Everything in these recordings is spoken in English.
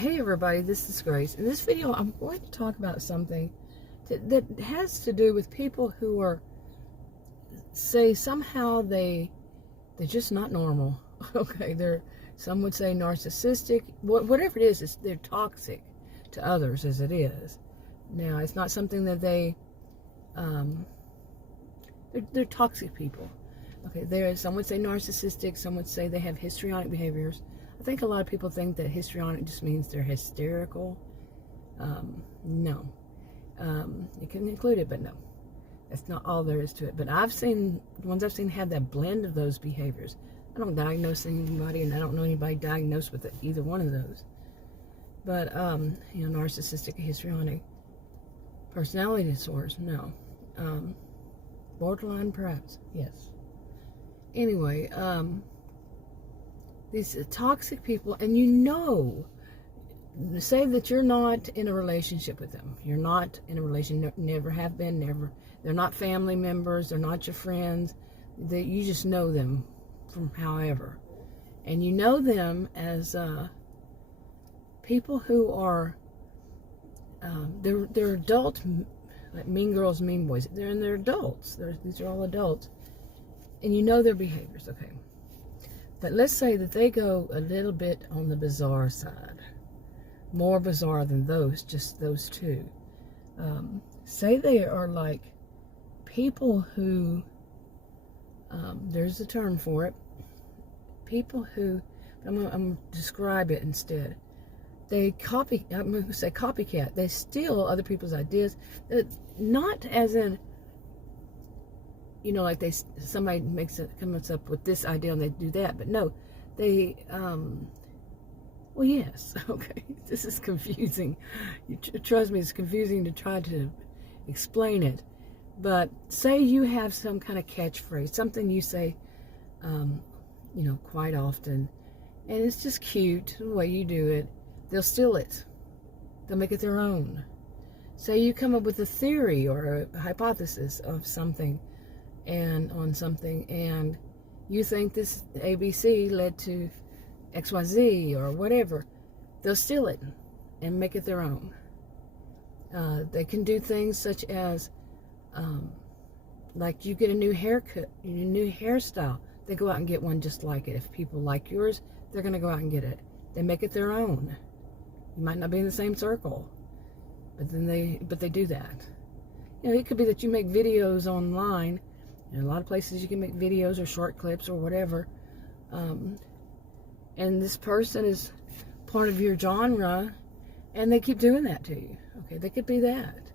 Hey everybody, this is Grace. In this video, I'm going to talk about something that has to do with people who are, say, somehow they're just not normal. Okay, some would say narcissistic, whatever it is, they're toxic to others as it is. Now, it's not something that they're toxic people. Okay, some would say narcissistic, some would say they have histrionic behaviors. I think a lot of people think that histrionic just means they're hysterical. No. You can include it, but no. That's not all there is to it. But the ones I've seen have that blend of those behaviors. I don't diagnose anybody, and I don't know anybody diagnosed with either one of those. But, narcissistic-histrionic personality disorders, no. Borderline, perhaps, yes. Anyway, these toxic people, and say that you're not in a relationship with them. You're not in a relationship, never have been, never. They're not family members, they're not your friends. You just know them from however. And you know them as people who are, they're adult, like Mean Girls, Mean Boys. They're adults. These are all adults. And you know their behaviors, okay. But let's say that they go a little bit on the bizarre side. More bizarre than just those two. Say they are like people who, there's a term for it. People who, I'm going to describe it instead. I'm going to say copycat. They steal other people's ideas. Not as in, like somebody comes up with this idea and they do that. But no, well, yes, okay, this is confusing. Trust me, it's confusing to try to explain it. But say you have some kind of catchphrase, something you say, quite often, and it's just cute the way you do it. They'll steal it. They'll make it their own. Say you come up with a theory or a hypothesis of something, and you think this ABC led to XYZ or whatever. They'll steal it and make it their own. They can do things such as, like you get a new haircut, a new hairstyle. They go out and get one just like it. If people like yours, they're going to go out and get it. They make it their own. You might not be in the same circle, but they do that. It could be that you make videos online. In a lot of places you can make videos or short clips or whatever. And this person is part of your genre, and they keep doing that to you. Okay, they could be that.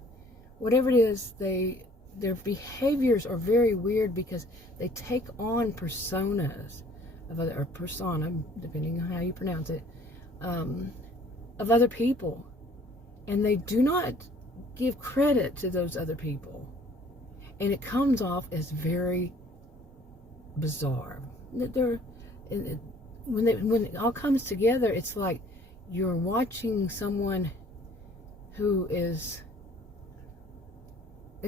Whatever it is, their behaviors are very weird because they take on personas or persona, depending on how you pronounce it, of other people, and they do not give credit to those other people, and it comes off as very bizarre. When it all comes together, it's like you're watching someone who it's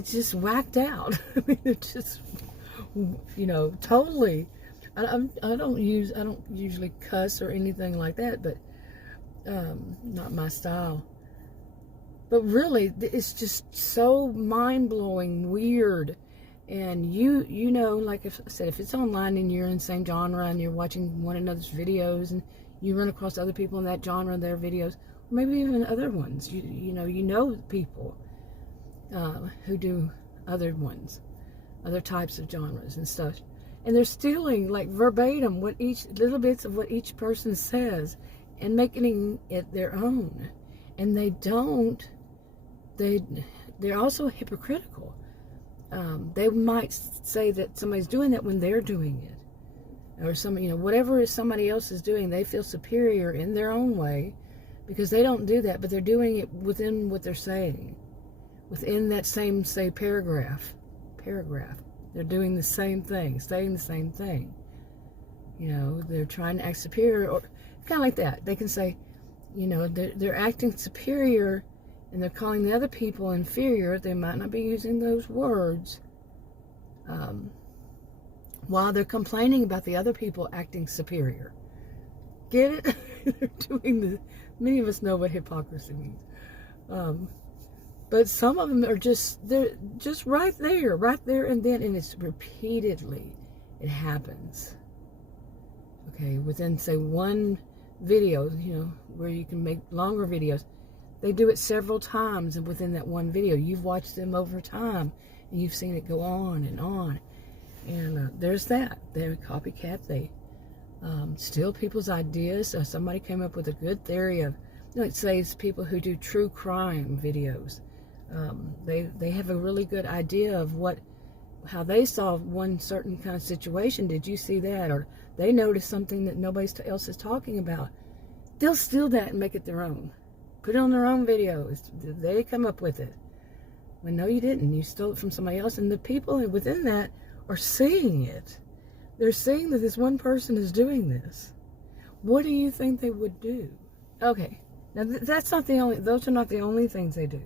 just whacked out. I mean, it's just, totally. I don't usually cuss or anything like that, but not my style. But really, it's just so mind-blowing, weird. And like I said, if it's online and you're in the same genre and you're watching one another's videos and you run across other people in that genre, their videos, or maybe even other ones, you know people who do other ones, other types of genres and stuff. And they're stealing, like, verbatim little bits of what each person says and making it their own. And they're also hypocritical. They might say that somebody's doing that when they're doing it, or whatever somebody else is doing, they feel superior in their own way because they don't do that, but they're doing it within what they're saying, within that same, say, paragraph. They're doing the same thing, saying the same thing. They're trying to act superior, or kind of like that. They can say, they're acting superior, and they're calling the other people inferior. They might not be using those words, while they're complaining about the other people acting superior. Get it? They're doing the. Many of us know what hypocrisy means. But some of them are they're just right there, and then, and it's repeatedly, it happens. Okay, within, say, one video, where you can make longer videos, they do it several times, and within that one video, you've watched them over time, and you've seen it go on and on. And there's that. They're copycat. They steal people's ideas. Somebody came up with a good theory of, let's say it's people who do true crime videos. They have a really good idea of how they solve one certain kind of situation. Did you see that? Or they notice something that nobody else is talking about. They'll steal that and make it their own. Put it on their own videos. They come up with it. Well, no, you didn't. You stole it from somebody else. And the people within that are seeing it. They're seeing that this one person is doing this. What do you think they would do? Okay. Now, those are not the only things they do.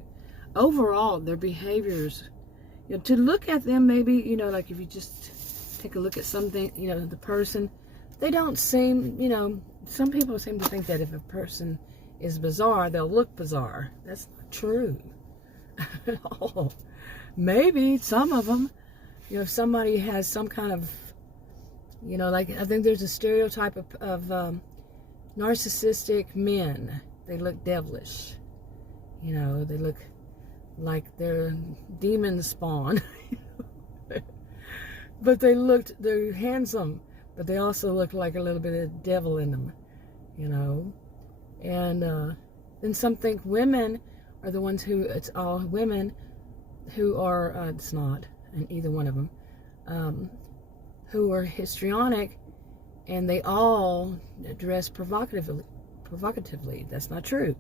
Overall, their behaviors, to look at them, maybe, like if you just take a look at something, the person, they don't seem, some people seem to think that if a person is bizarre, they'll look bizarre. That's not true at all. Maybe some of them, if somebody has some kind of, like, I think there's a stereotype of narcissistic men. They look devilish. They look like they're demon spawn. But they're handsome, but they also look like a little bit of devil in them, And then some think women are the ones it's all women who are, it's not, and either one of them, who are histrionic, and they all dress provocatively. That's not true.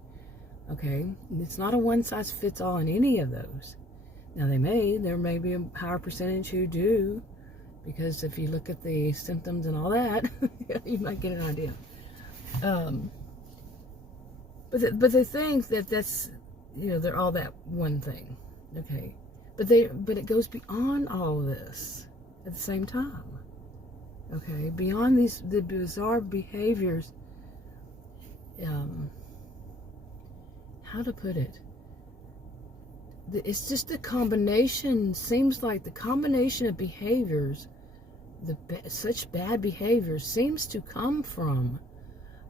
Okay, it's not a one-size-fits-all in any of those. Now there may be a higher percentage who do, because if you look at the symptoms and all that, you might get an idea. But they think that's they're all that one thing. Okay, but it goes beyond all this at the same time. Okay, beyond the bizarre behaviors. How to put it? It's just the combination. Seems like the combination of behaviors, such bad behaviors, seems to come from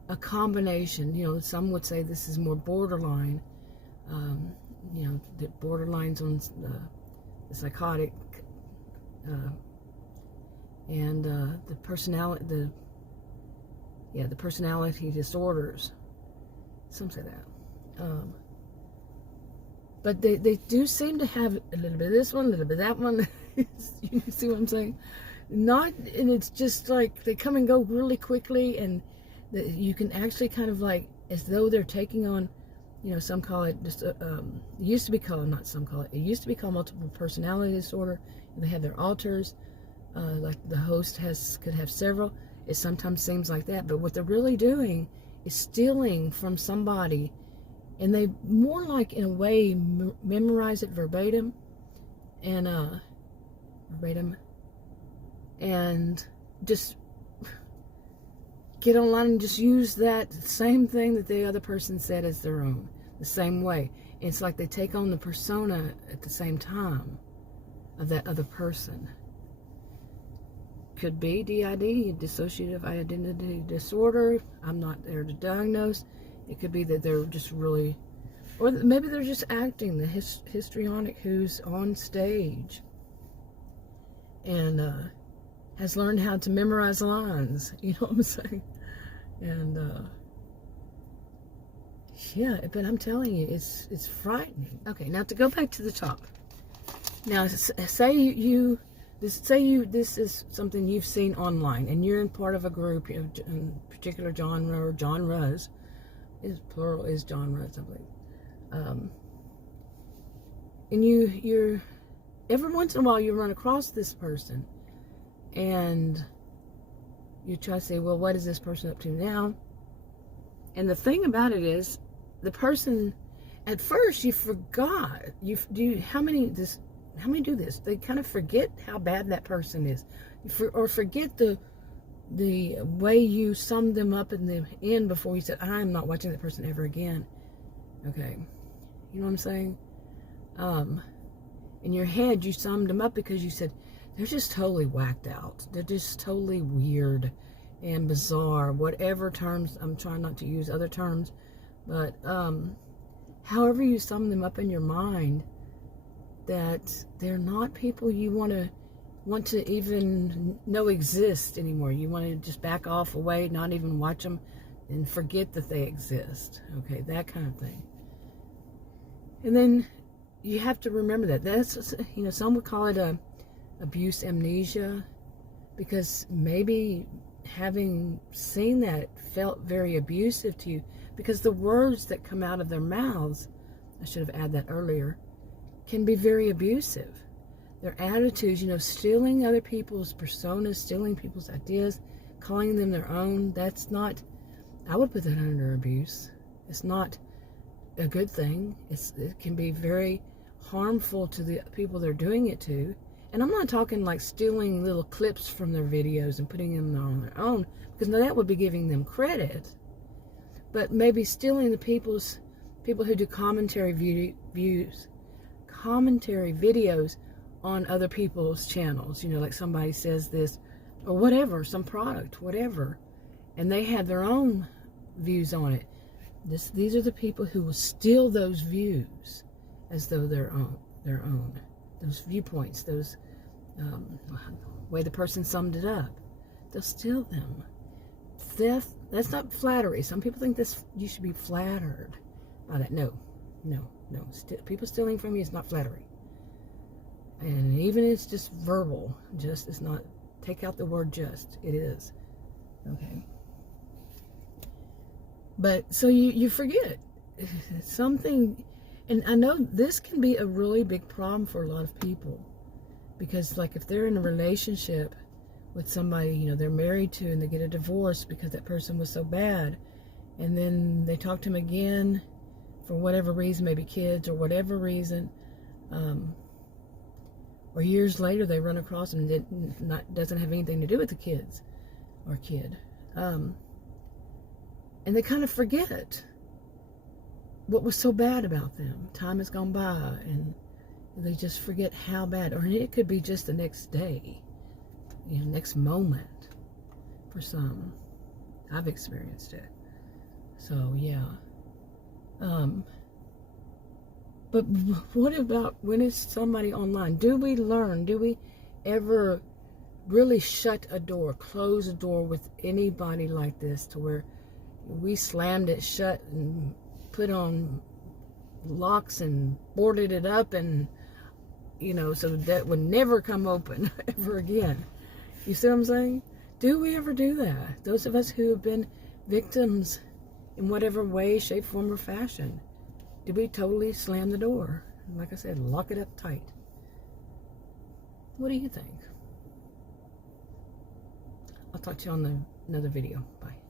a combination. Some would say this is more borderline. The borderlines on the psychotic and the personality. The personality disorders. Some say that. But they do seem to have a little bit of this one, a little bit of that one. You see what I'm saying? And it's just like they come and go really quickly, and you can actually kind of like, as though they're taking on, some call it just, it used to be called multiple personality disorder. They have their alters, like the host could have several. It sometimes seems like that, but what they're really doing is stealing from somebody, and they more like, in a way, memorize it verbatim, and just get online and just use that same thing that the other person said as their own, the same way. It's like they take on the persona at the same time of that other person. Could be DID, dissociative identity disorder. I'm not there to diagnose. It could be that they're just really, or maybe they're just acting, the histrionic who's on stage and has learned how to memorize lines. You know what I'm saying? And yeah, but I'm telling you, it's frightening. Okay, now to go back to the top. Now, say this is something you've seen online, and you're in part of a group, in particular genre or genres. Plural is genres, I believe. And you're every once in a while you run across this person, and you try to say, well, what is this person up to now? And the thing about it is, the person, at first you forgot. How many do this? They kind of forget how bad that person is, or forget the the way you summed them up in the end before you said, I'm not watching that person ever again. Okay. You know what I'm saying? In your head, you summed them up because you said, they're just totally whacked out. They're just totally weird and bizarre. Whatever terms, I'm trying not to use other terms. But however you sum them up in your mind, that they're not people you want to even know exist anymore. You want to just back off, away, not even watch them, and forget that they exist. Okay, that kind of thing. And then you have to remember that. That's, you know, some would call it abuse amnesia, because maybe having seen that felt very abusive to you, because the words that come out of their mouths, I should have added that earlier, can be very abusive. Their attitudes, you know, stealing other people's personas, stealing people's ideas, calling them their own, that's not, I would put that under abuse. It's not a good thing. It can be very harmful to the people they're doing it to. And I'm not talking like stealing little clips from their videos and putting them on their own, because now that would be giving them credit. But maybe stealing the people who do commentary videos on other people's channels, you know, like somebody says this or whatever, some product, whatever, and they have their own views on it. These are the people who will steal those views as though they're their own, those viewpoints, those way the person summed it up. They'll steal them. Theft, that's not flattery. Some people think this, you should be flattered by that. No. People stealing from you is not flattery. And even it's just verbal, just, it's not, take out the word just, it is. Okay. But so you forget something, and I know this can be a really big problem for a lot of people, because like if they're in a relationship with somebody, you know, they're married to, and they get a divorce because that person was so bad, and then they talk to them again for whatever reason, maybe kids or whatever reason, or years later they run across them and doesn't have anything to do with the kids or kid. And they kind of forget what was so bad about them. Time has gone by, and they just forget how bad. Or it could be just the next day, you know, next moment for some. I've experienced it. So, yeah. But what about when it's somebody online? Do we learn? Do we ever really shut a door, close a door with anybody like this, to where we slammed it shut and put on locks and boarded it up, and, you know, so that would never come open ever again? You see what I'm saying? Do we ever do that? Those of us who have been victims in whatever way, shape, form, or fashion, did we totally slam the door? Like I said, lock it up tight. What do you think? I'll talk to you on another video. Bye.